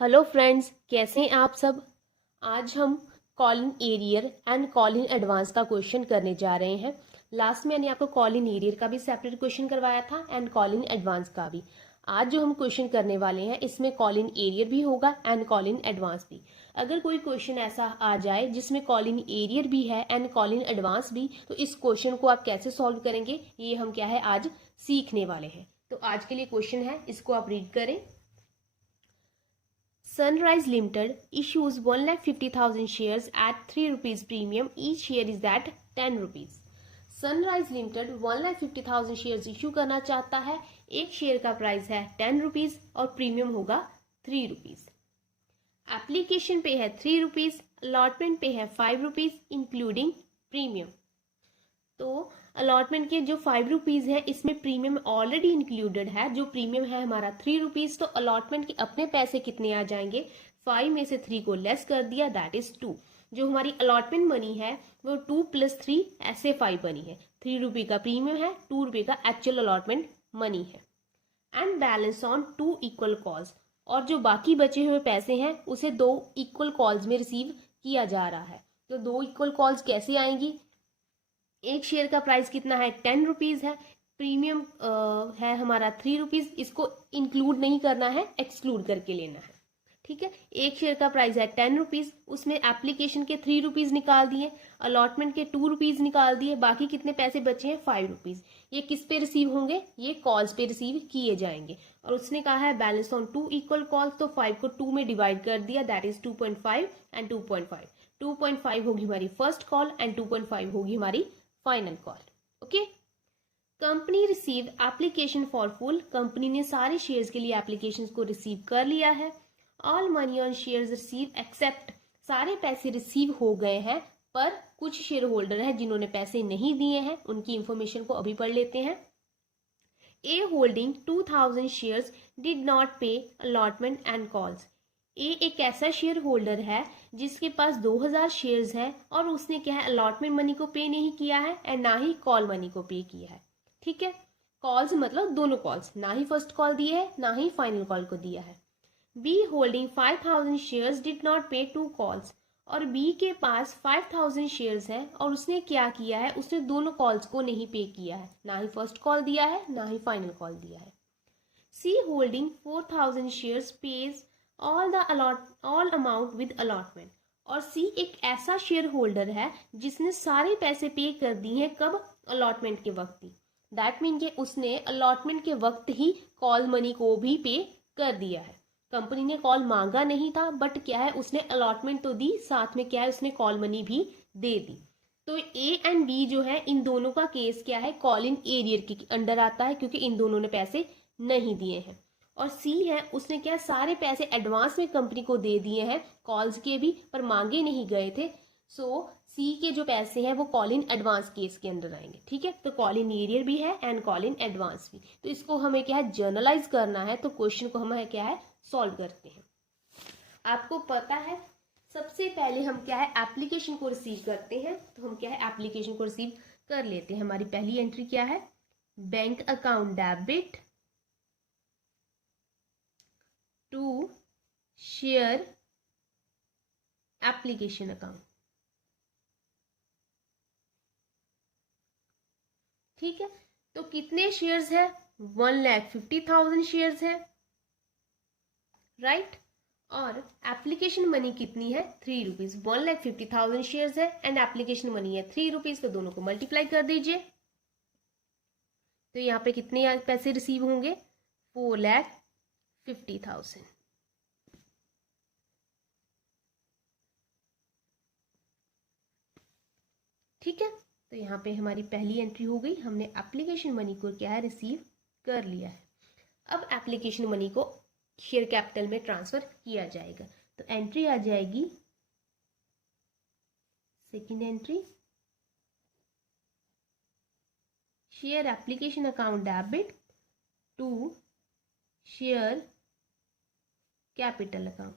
Hello friends, कैसे हैं आप सब। आज हम calling arrear and calling advance का क्वेश्चन करने जा रहे हैं। लास्ट में मैंने आपको कॉलिंग एरियर का भी सेपरेट क्वेश्चन करवाया था एंड कॉलिंग एडवांस का भी। आज जो हम क्वेश्चन करने वाले हैं इसमें कॉलिंग एरियर भी होगा एंड कॉलिंग एडवांस भी। अगर कोई क्वेश्चन ऐसा आ जाए जिसमें कॉलिंग एरियर भी है एंड कॉलिंग एडवांस भी, तो इस क्वेश्चन को आप कैसे सॉल्व करेंगे ये हम क्या है आज सीखने वाले हैं। तो आज के लिए क्वेश्चन है, इसको आप रीड करें। Sunrise Limited issues 1,50,000 shares at 3 rupees premium. Each share is at 10 rupees. Sunrise Limited 1,50,000 shares issue करना चाहता है। एक शेयर का प्राइस है 10 रुपीज और प्रीमियम होगा 3 रुपीज। एप्लीकेशन पे है 3 रुपीज, अलॉटमेंट पे है 5 रुपीज इंक्लूडिंग प्रीमियम। तो अलॉटमेंट के जो 5 रुपीज है इसमें प्रीमियम ऑलरेडी इंक्लूडेड है। जो प्रीमियम है हमारा 3 रुपीज, तो अलॉटमेंट के अपने पैसे कितने आ जाएंगे, 5 में से 3 को लेस कर दिया, दैट इज 2। जो हमारी अलॉटमेंट मनी है वो 2 + 3 ऐसे 5 बनी है। 3 रुपये का प्रीमियम है, 2 रुपये का एक्चुअल अलॉटमेंट मनी है। And balance on 2 equal calls, और जो बाकी बचे हुए पैसे हैं उसे 2 इक्वल कॉल्स में रिसीव किया जा रहा है। तो 2 इक्वल कॉल्स कैसे आएंगी, एक शेयर का प्राइस कितना है 10 रुपीज है, प्रीमियम है हमारा 3 रुपीज, इसको इंक्लूड नहीं करना है, एक्सक्लूड करके लेना है। ठीक है, एक शेयर का प्राइस है 10 रुपीज, उसमें एप्लीकेशन के 3 रुपीज निकाल दिए, अलॉटमेंट के 2 रुपीज निकाल दिए, बाकी कितने पैसे बचे हैं 5 रुपीज। ये किस पे रिसीव होंगे, ये कॉल्स पे रिसीव किए जाएंगे। और उसने कहा है बैलेंस ऑन 2 इक्वल कॉल्स, तो 5 को 2 में डिवाइड कर दिया, दैट इज 2.5 एंड 2.5। 2.5 होगी हमारी फर्स्ट कॉल एंड 2.5 होगी हमारी final call. Okay, company receive application for full, company ने सारे शेयर्स के लिए एप्लीकेशन को रिसीव कर लिया है। All money on shares receive except, सारे पैसे रिसीव हो गए हैं, पर कुछ शेयर होल्डर हैं जिन्होंने पैसे नहीं दिए हैं, उनकी इंफॉर्मेशन को अभी पढ़ लेते हैं। ए होल्डिंग 2000 शेयर्स डिड नॉट पे अलॉटमेंट एंड कॉल्स। ए एक ऐसा शेयर होल्डर है जिसके पास 2000 शेयर्स है और उसने क्या है अलॉटमेंट मनी को पे नहीं किया है एंड ना ही कॉल मनी को पे किया है। ठीक है, कॉल्स मतलब दोनों कॉल्स, ना ही फर्स्ट कॉल दिया है ना ही फाइनल कॉल को दिया है। B holding 5000 shares did not pay 2 calls, और बी के पास 5000 शेयर्स है और उसने क्या किया है, उसने दोनों कॉल्स को नहीं पे किया है, ना ही फर्स्ट कॉल दिया है ना ही फाइनल कॉल दिया है। She holding 4000 shares pays all amount with allotment, और सी एक ऐसा शेयर होल्डर है जिसने सारे पैसे पे कर दिए हैं, कब, अलॉटमेंट के वक्त ही। दैट मीन कि उसने अलॉटमेंट के वक्त ही कॉल मनी को भी पे कर दिया है। कंपनी ने कॉल मांगा नहीं था, बट क्या है उसने अलॉटमेंट तो दी, साथ में क्या है उसने कॉल मनी भी दे दी। तो ए एंड बी जो है इन दोनों का केस क्या है, कॉलिंग एरियर के अंडर आता है, क्योंकि इन दोनों ने पैसे नहीं दिए हैं। और सी है उसने क्या सारे पैसे एडवांस में कंपनी को दे दिए हैं, कॉल्स के भी, पर मांगे नहीं गए थे। सो सी के जो पैसे हैं वो कॉलिंग एडवांस केस के अंदर आएंगे। ठीक है, तो कॉलिंग एरियर भी है एंड कॉलिंग एडवांस भी। तो इसको हमें क्या है जर्नलाइज करना है, तो क्वेश्चन को हमें क्या है सॉल्व करते हैं। आपको पता है सबसे पहले हम क्या है एप्लीकेशन को रिसीव करते हैं, तो हम क्या है एप्लीकेशन को रिसीव कर लेते हैं। हमारी पहली एंट्री क्या है, bank account debit to share application account. ठीक है, तो कितने शेयर्स है, 1,50,000 शेयर्स है, राइट। और एप्लीकेशन मनी कितनी है 3 रुपीज, 1,50,000 शेयर्स है एंड एप्लीकेशन मनी है 3 रुपीज, तो दोनों को मल्टीप्लाई कर दीजिए। तो यहाँ पे कितने पैसे रिसीव होंगे, 4,50,000। ठीक है, तो यहाँ पे हमारी पहली एंट्री हो गई, हमने एप्लीकेशन मनी को क्या है रिसीव कर लिया है। अब एप्लीकेशन मनी को शेयर कैपिटल में ट्रांसफर किया जाएगा, तो एंट्री आ जाएगी, second entry, share application account debit to share capital account.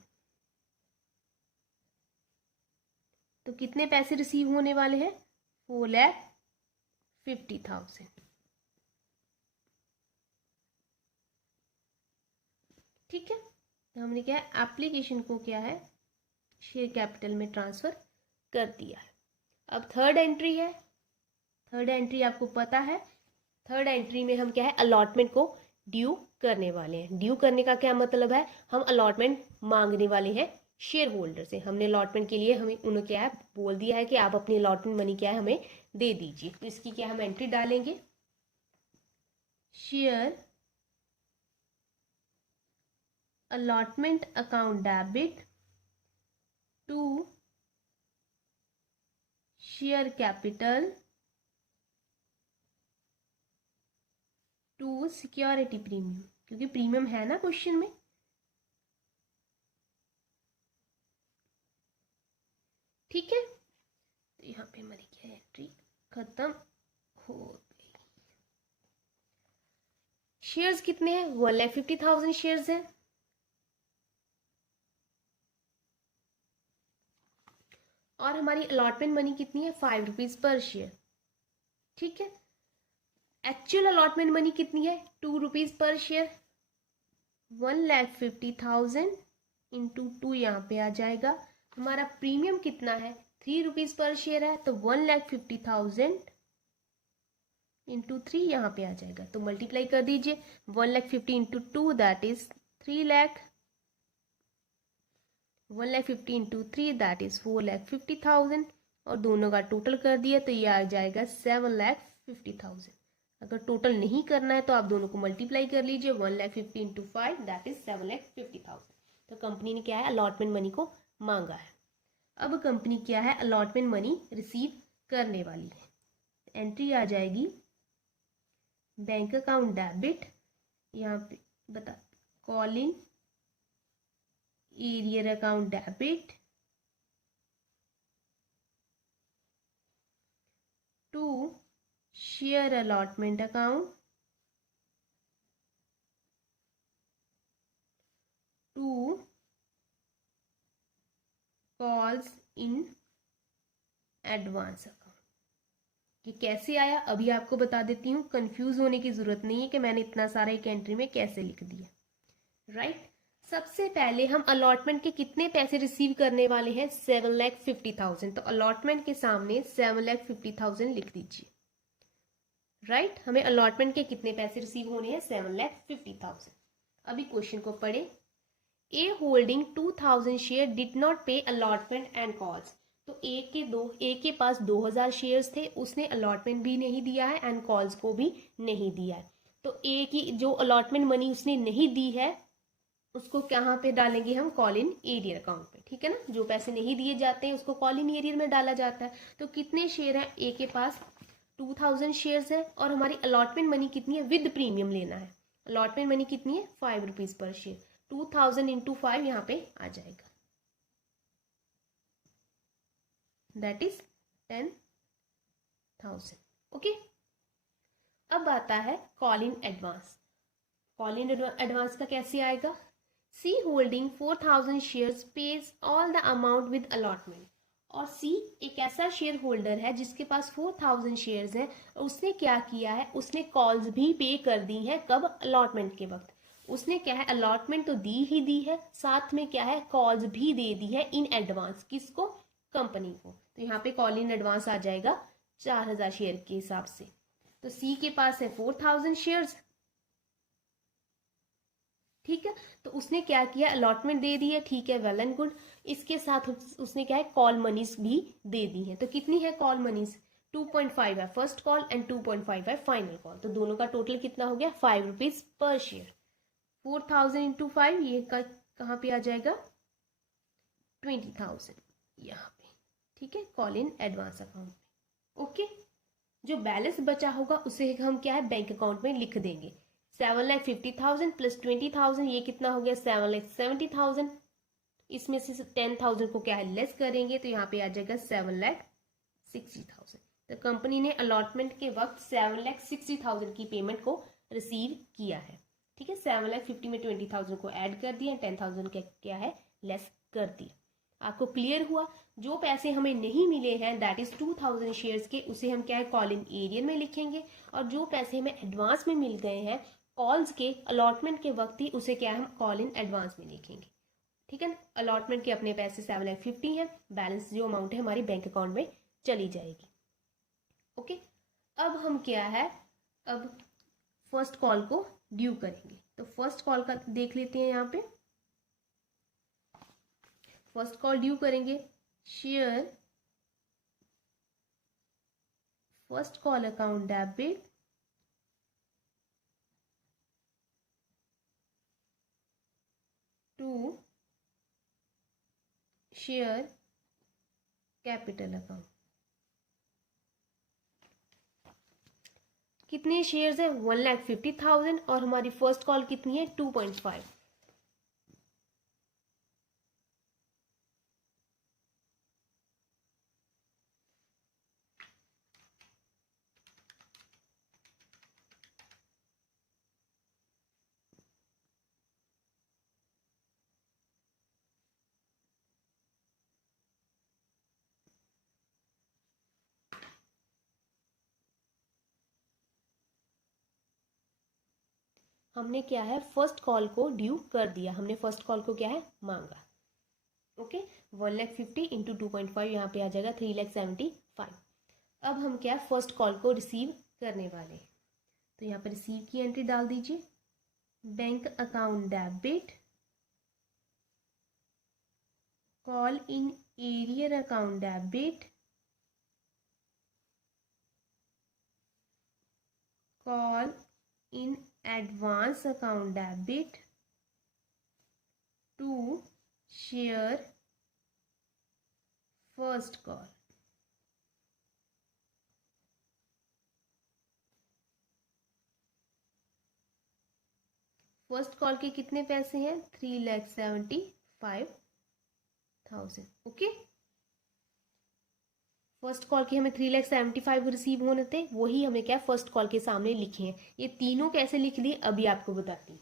तो कितने पैसे रिसीव होने वाले हैं, 4,50,000। ठीक है, तो हमने क्या है, एप्लीकेशन को क्या है, शेयर कैपिटल में ट्रांसफर कर दिया है। अब थर्ड एंट्री है, थर्ड एंट्री आपको पता है, थर्ड एंट्री में हम क्या है, अलॉटमेंट को ड्यू करने वाले हैं। ड्यू करने का क्या मतलब है, हम अलॉटमेंट मांगने वाले हैं शेयर होल्डर से। हमने अलॉटमेंट के लिए हमें उन्होंने क्या है बोल दिया है कि आप अपनी अलॉटमेंट मनी क्या है हमें दे दीजिए। तो इसकी क्या हम एंट्री डालेंगे, share allotment account debit to share capital to security premium, क्योंकि प्रीमियम है ना क्वेश्चन में। ठीक है, तो यहाँ पे हमारी क्या एंट्री खत्म हो गई। शेयर्स कितने हैं, 1,50,000 शेयर्स हैं। और हमारी अलॉटमेंट मनी कितनी है, 5 रुपीज पर शेयर। ठीक है, एक्चुअल अलॉटमेंट मनी कितनी है, 2 रुपीज पर शेयर। 1,50,000 इंटू 2 यहाँ पे आ जाएगा। हमारा प्रीमियम कितना है, 3 रुपीज पर शेयर है, तो 1,50,000 इंटू 3 यहाँ पे आ जाएगा। तो मल्टीप्लाई कर दीजिए, 1,50,000 into 2 that is 3 lakh, 1,50,000 into 3 that is 4,50,000, और दोनों का टोटल कर दिया तो ये आ जाएगा 7,50,000। अगर टोटल नहीं करना है तो आप दोनों को मल्टीप्लाई कर लीजिए, 1,50,000 इंटू 5 दैट इज 7,50,000। तो कंपनी ने क्या है, अलॉटमेंट मनी को मांगा है। अब कंपनी क्या है, अलॉटमेंट मनी रिसीव करने वाली है। एंट्री आ जाएगी बैंक अकाउंट डेबिट, यहाँ पे बता calling arrear account debit to share allotment account to calls in advance account. ये कैसे आया अभी आपको बता देती हूँ, कंफ्यूज होने की जरूरत नहीं है कि मैंने इतना सारा एक एंट्री में कैसे लिख दिया। राइट, सबसे पहले हम अलॉटमेंट के कितने पैसे रिसीव करने वाले हैं, 7,50,000। तो अलॉटमेंट के सामने 7,50,000 लिख दीजिए। राइट, हमें अलॉटमेंट के कितने पैसे रिसीव होने हैं, 7,50,000। अभी क्वेश्चन को पढ़े। ए होल्डिंग 2,000 शेयर डिड नॉट पे अलॉटमेंट एंड कॉल्स। तो ए के पास 2,000 शेयर्स थे, उसने अलॉटमेंट भी नहीं दिया है एंड कॉल्स को भी नहीं दिया है। तो ए की जो अलॉटमेंट मनी उसने नहीं दी है उसको कहाँ पे डालेंगे हम, कॉल इन एरियर अकाउंट पे। ठीक है ना, जो पैसे नहीं दिए जाते हैं उसको कॉल इन एरियर में डाला जाता है। तो कितने शेयर है, ए के पास 2,000 शेयर्स है, और हमारी अलॉटमेंट मनी कितनी है, विद प्रीमियम लेना है। अलॉटमेंट मनी कितनी है, 5 रुपीज पर शेयर। 2,000 इंटू 5 यहाँ पे आ जाएगा, दैट इज 10,000। ओके, अब आता है call in advance. Call in advance का कैसे आएगा, she holding 4,000 shares pays all the amount with allotment. और सी एक ऐसा शेयर होल्डर है जिसके पास 4,000 शेयर्स हैं, और उसने क्या किया है, उसने कॉल्स भी पे कर दी है। कब, अलॉटमेंट के वक्त। उसने क्या है, अलॉटमेंट तो दी ही दी है, साथ में क्या है, कॉल्स भी दे दी है इन एडवांस। किसको, कंपनी को। तो यहाँ पे कॉल इन एडवांस आ जाएगा 4,000 शेयर के हिसाब से। तो सी के पास है 4,000 शेयर्स। ठीक है, तो उसने क्या किया, अलॉटमेंट दे दी है, ठीक है, वेल एंड गुड। इसके साथ उसने क्या है, कॉल मनीज भी दे दी है। तो कितनी है कॉल मनीज, 2.5 है फर्स्ट कॉल एंड 2.5 है फाइनल कॉल। तो दोनों का टोटल कितना हो गया, 5 रुपीज पर शेयर। 4,000 इंटू 5 ये कहाँ पे आ जाएगा, 20,000 यहाँ पे। ठीक है, call in advance account. Okay, जो बैलेंस बचा होगा उसे हम क्या है, बैंक अकाउंट में लिख देंगे। 7,50,000 प्लस 20,000 ये कितना हो गया, 7,70,000। इसमें से 10,000 को क्या है, लेस करेंगे तो यहाँ पे आ जाएगा 7,60,000। तो कंपनी ने अलॉटमेंट के वक्त 7,60,000 की पेमेंट को रिसीव किया है। ठीक है, 7,50,000 में 20,000 को ऐड कर दिया, 10,000 क्या है, लेस कर दिया। आपको क्लियर हुआ। जो पैसे हमें नहीं मिले हैं दैट इज 2,000 शेयर्स के, उसे हम क्या है, कॉल इन एरियर में लिखेंगे। और जो पैसे हमें एडवांस में मिल गए हैं कॉल्स के अलॉटमेंट के वक्त ही उसे क्या है हम कॉल इन एडवांस में लिखेंगे, ठीक है ना। अलॉटमेंट के अपने पैसे 7,50,000 है, बैलेंस जो अमाउंट है हमारी बैंक अकाउंट में चली जाएगी। ओके, अब हम क्या है, अब फर्स्ट कॉल को ड्यू करेंगे। तो फर्स्ट कॉल का देख लेते हैं, यहाँ पे फर्स्ट कॉल ड्यू करेंगे। Share first call account debit to share capital account. कितने शेयर्स है 1,50,000 और हमारी फर्स्ट कॉल कितनी है 2.5। हमने क्या है फर्स्ट कॉल को ड्यू कर दिया, हमने फर्स्ट कॉल को क्या है मांगा। ओके, 1,50,000 इंटू 2.5 यहाँ पे आ जाएगा 3,75,000। अब हम क्या फर्स्ट कॉल को रिसीव करने वाले, तो यहाँ पर रिसीव की एंट्री डाल दीजिए। Bank account debit call in arrear account debit call in advance account debit to share first call. First call के कितने पैसे हैं 3,75,000। ओके, फर्स्ट कॉल के हमें 3,75,000 रिसीव होने थे, वही हमें क्या फर्स्ट कॉल के सामने लिखे हैं। ये तीनों कैसे लिख लिए अभी आपको बताती हूँ।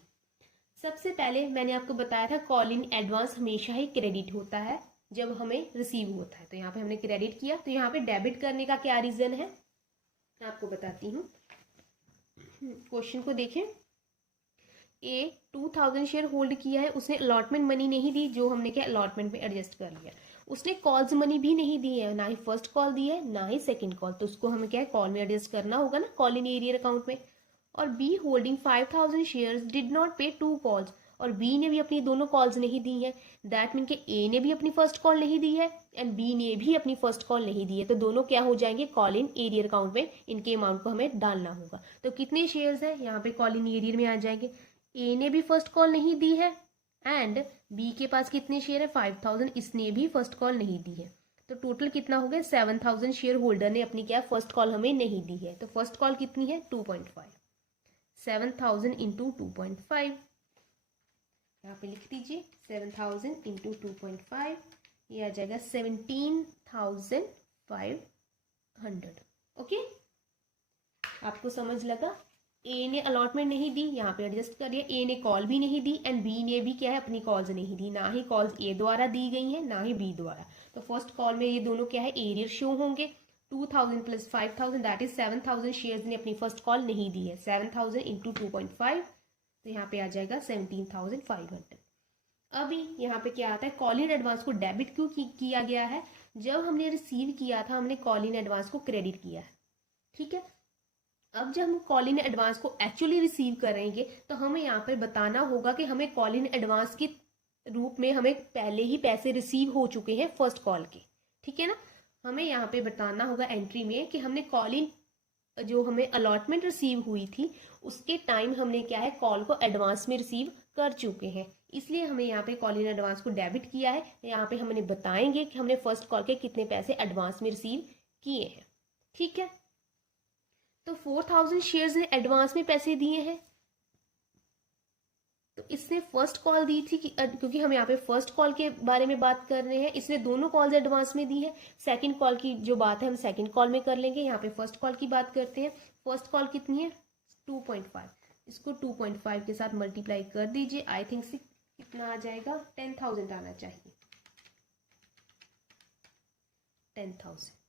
सबसे पहले मैंने आपको बताया था कॉल इन एडवांस हमेशा ही क्रेडिट होता है जब हमें रिसीव होता है, तो यहाँ पे हमने क्रेडिट किया, तो यहाँ पे डेबिट करने का क्या रीजन है आपको बताती हूँ। क्वेश्चन को देखें, ए 2,000 शेयर होल्ड किया है, उसने अलॉटमेंट मनी नहीं दी, जो हमने क्या अलॉटमेंट में एडजस्ट कर लिया। उसने कॉल्स मनी भी नहीं दी है, ना ही फर्स्ट कॉल दी है ना ही सेकंड कॉल, तो उसको हमें क्या है कॉल में एडजस्ट करना होगा ना, कॉल इन एरियर अकाउंट में। और B holding 5,000 shares did not pay 2 calls, और बी ने भी अपनी दोनों कॉल्स नहीं दी है। दैट मीन के ए ने भी अपनी फर्स्ट कॉल नहीं दी है एंड बी ने भी अपनी फर्स्ट कॉल नहीं दी है, तो दोनों क्या हो जाएंगे कॉल इन एरियर अकाउंट में, इनके अमाउंट को हमें डालना होगा। तो कितने शेयर्स है यहाँ पे कॉल इन एरियर में आ जाएंगे, ए ने भी फर्स्ट कॉल नहीं दी है एंड बी के पास कितने शेयर है 5,000, इसने भी फर्स्ट कॉल नहीं दी है, तो टोटल कितना हो गया 7,000 शेयर होल्डर ने अपनी क्या फर्स्ट कॉल हमें नहीं दी है। तो फर्स्ट कॉल कितनी है 2.5, 7,000 इंटू 2.5, यहाँ पे लिख दीजिए 7,000 इंटू 2.5, ये आ जाएगा 17,500। ओके, आपको समझ लगा। ए ने अलॉटमेंट नहीं दी, यहाँ पे एडजस्ट करिए, ए ने कॉल भी नहीं दी एंड बी ने भी क्या है अपनी कॉल्स नहीं दी, ना ही कॉल्स ए द्वारा दी गई हैं ना ही बी द्वारा। तो फर्स्ट कॉल में ये दोनों क्या है एरियर शो होंगे। 2,000 प्लस 5,000 दैट इज 7,000 शेयर्स ने अपनी फर्स्ट कॉल नहीं दी है, 7,000 इंटू 2.5, तो यहाँ पे आ जाएगा 17,500। अभी यहाँ पे क्या आता है कॉल इन एडवांस को डेबिट क्यों किया गया है, जब हमने रिसीव किया था हमने कॉल इन एडवांस को क्रेडिट किया है, ठीक है। अब जब हम कॉल इन एडवांस को एक्चुअली रिसीव करेंगे तो हमें यहाँ पर बताना होगा कि हमें कॉल इन एडवांस के रूप में हमें पहले ही पैसे रिसीव हो चुके हैं फर्स्ट कॉल के, ठीक है ना। हमें यहाँ पे बताना होगा एंट्री में कि हमने कॉल इन जो हमें अलॉटमेंट रिसीव हुई थी उसके टाइम हमने क्या है कॉल को एडवांस में रिसीव कर चुके हैं, इसलिए हमें यहाँ पे कॉल इन एडवांस को डेबिट किया है। यहाँ पे हमने बताएंगे कि हमने फर्स्ट कॉल के कितने पैसे एडवांस में रिसीव किए हैं, ठीक है। तो 4,000 शेयर्स ने एडवांस में पैसे दिए हैं, तो इसने फर्स्ट कॉल दी थी क्योंकि हम यहाँ पे फर्स्ट कॉल के बारे में बात कर रहे हैं, इसने दोनों कॉल्स एडवांस में दी है। सेकंड कॉल की जो बात है हम सेकंड कॉल में कर लेंगे, यहाँ पे फर्स्ट कॉल की बात करते हैं। फर्स्ट कॉल कितनी है 2.5, इसको 2.5 के साथ मल्टीप्लाई कर दीजिए, आई थिंक से कितना आ जाएगा 10,000 आना चाहिए, 10,000।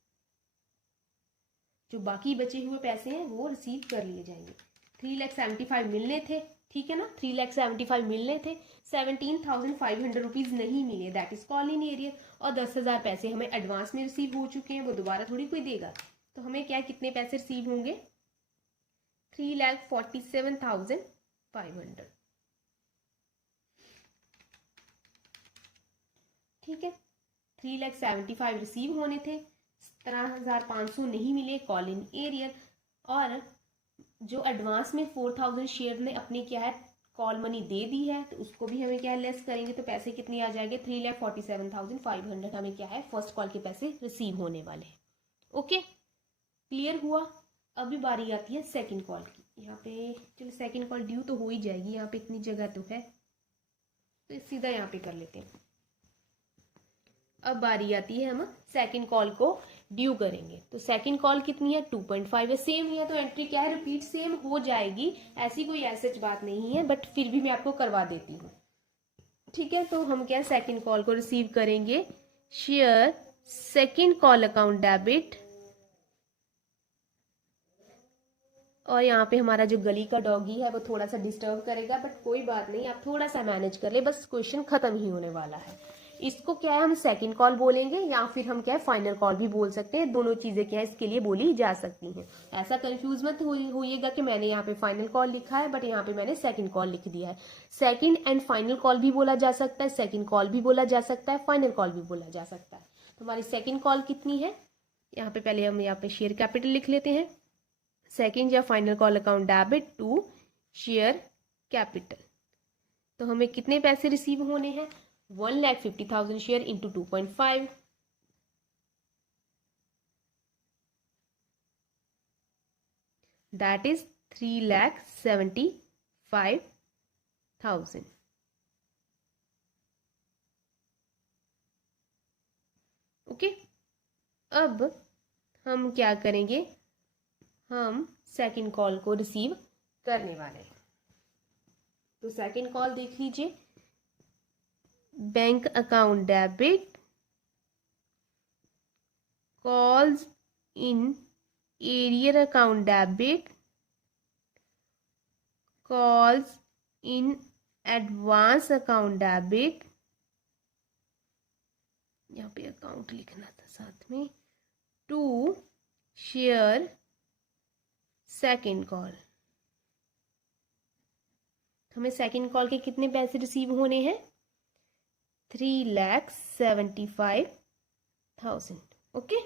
जो बाकी बचे हुए पैसे हैं वो रिसीव कर लिए जाएंगे। 3,75,000 मिलने थे, ठीक है ना, 3,75,000 मिलने थे, 17,500 रुपीज नहीं मिले, that is call in arrear, और 10,000 पैसे हमें एडवांस में रिसीव हो चुके हैं, वो दोबारा थोड़ी कोई देगा, तो हमें क्या कितने पैसे रिसीव होंगे, 3,47,500, ठीक है। 3,75,000 रिसीव होने थे, 17,500 नहीं मिले कॉल इन एरियर, और जो एडवांस में 4,000 शेयर ने अपने क्या है कॉल मनी दे दी है, तो उसको भी हमें क्या है लेस करेंगे, तो पैसे कितने आ जाएंगे, 3,47,500 हमें क्या है फर्स्ट कॉल के पैसे रिसीव होने वाले हैं। ओके, क्लियर हुआ। अभी बारी आती है सेकंड कॉल की। यहाँ पे चलो सेकंड कॉल ड्यू तो हो ही जाएगी, यहाँ पे इतनी जगह तो है, तो सीधा यहाँ पे कर लेते हैं। अब बारी आती है हम सेकंड कॉल को ड्यू करेंगे, तो सेकंड कॉल कितनी है, 2.5 है, सेम है, तो एंट्री क्या है रिपीट सेम हो जाएगी, ऐसी कोई ऐसी बात नहीं है, बट फिर भी मैं आपको करवा देती हूँ, ठीक है। तो हम क्या सेकंड कॉल को रिसीव करेंगे, share second call account debit, और यहाँ पे हमारा जो गली का डॉगी है वो थोड़ा सा डिस्टर्ब करेगा, बट कोई बात नहीं, आप थोड़ा सा मैनेज कर ले, बस क्वेश्चन खत्म ही होने वाला है। इसको क्या है हम सेकंड कॉल बोलेंगे, या फिर हम क्या है फाइनल कॉल भी बोल सकते हैं, दोनों चीजें क्या है इसके लिए बोली जा सकती हैं। ऐसा कंफ्यूज मत होइएगा कि मैंने यहाँ पे फाइनल कॉल लिखा है बट यहाँ पे मैंने सेकंड कॉल लिख दिया है। सेकंड एंड फाइनल कॉल भी बोला जा सकता है, सेकंड कॉल भी बोला जा सकता है, फाइनल कॉल भी बोला जा सकता है। तो हमारी सेकंड कॉल कितनी है, यहाँ पे पहले हम यहाँ पे शेयर कैपिटल लिख लेते हैं, सेकंड या final call account debit to share capital, तो हमें कितने पैसे रिसीव होने हैं, 1,50,000 share into 2.5, that is 3,75,000। Okay, अब हम क्या करेंगे, हम सेकंड कॉल को रिसीव करने वाले हैं। तो सेकंड कॉल देख लीजिए, bank account debit calls in arrear account debit calls in advance account debit, यहाँ पे अकाउंट लिखना था साथ में, टू शेयर सेकंड कॉल। हमें सेकंड कॉल के कितने पैसे रिसीव होने हैं, 3,75,000। ओके,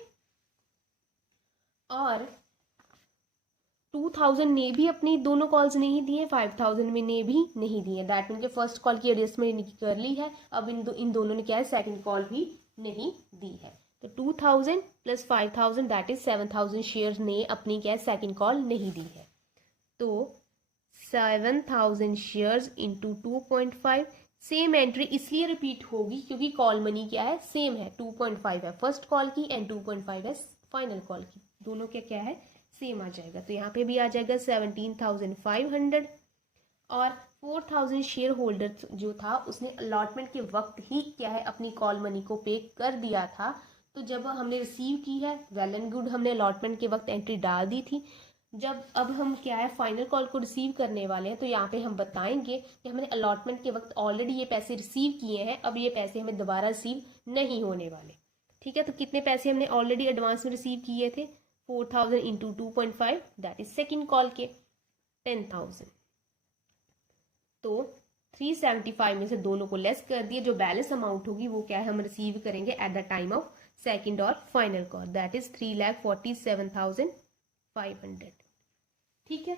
और 2,000 ने भी अपनी दोनों कॉल्स नहीं दिए, 5,000 में ने भी नहीं दिए, दैट मीन के फर्स्ट कॉल की एडजस्टमेंट कर ली है, अब इन दोनों ने क्या है सेकंड कॉल भी नहीं दी है, तो 2,000 प्लस 5,000 दैट इज 7,000 शेयर ने अपनी क्या है सेकंड कॉल नहीं दी है, तो 7,000 शेयर्स इंटू 2.5, सेम एंट्री इसलिए रिपीट होगी क्योंकि कॉल मनी क्या है सेम है, 2.5 है फर्स्ट कॉल की एंड 2.5 है फाइनल कॉल की, दोनों के क्या है सेम आ जाएगा, तो यहाँ पे भी आ जाएगा 17,500, और 4,000 शेयर होल्डर जो था उसने अलॉटमेंट के वक्त ही क्या है अपनी कॉल मनी को पे कर दिया था, तो जब हमने रिसीव की है वेल एंड गुड, हमने अलॉटमेंट के वक्त एंट्री डाल दी थी, जब अब हम क्या है फाइनल कॉल को रिसीव करने वाले हैं तो यहाँ पे हम बताएंगे कि हमने अलॉटमेंट के वक्त ऑलरेडी ये पैसे रिसीव किए हैं, अब ये पैसे हमें दोबारा रिसीव नहीं होने वाले, ठीक है। तो कितने पैसे हमने ऑलरेडी एडवांस में रिसीव किए थे, 4,000 into 2.5 that is second call के 10,000, तो 375 में से दोनों को लेस कर दिए, जो बैलेंस अमाउंट होगी वो क्या है हम रिसीव करेंगे at the time of second और फाइनल कॉल, दैट इज 3,47,500, ठीक है।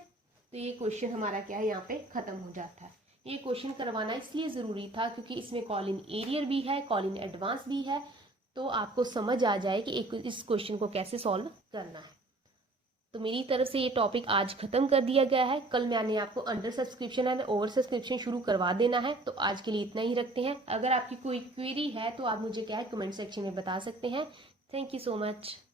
तो ये क्वेश्चन हमारा क्या है यहाँ पे खत्म हो जाता है। ये क्वेश्चन करवाना इसलिए ज़रूरी था क्योंकि इसमें कॉल इन एरियर भी है, कॉल इन एडवांस भी है, तो आपको समझ आ जाए कि इस क्वेश्चन को कैसे सॉल्व करना है। तो मेरी तरफ से ये टॉपिक आज खत्म कर दिया गया है, कल मैंने आपको under subscription and over subscription शुरू करवा देना है, तो आज के लिए इतना ही रखते हैं। अगर आपकी कोई क्वेरी है तो आप मुझे क्या है कमेंट सेक्शन में बता सकते हैं। Thank you so much.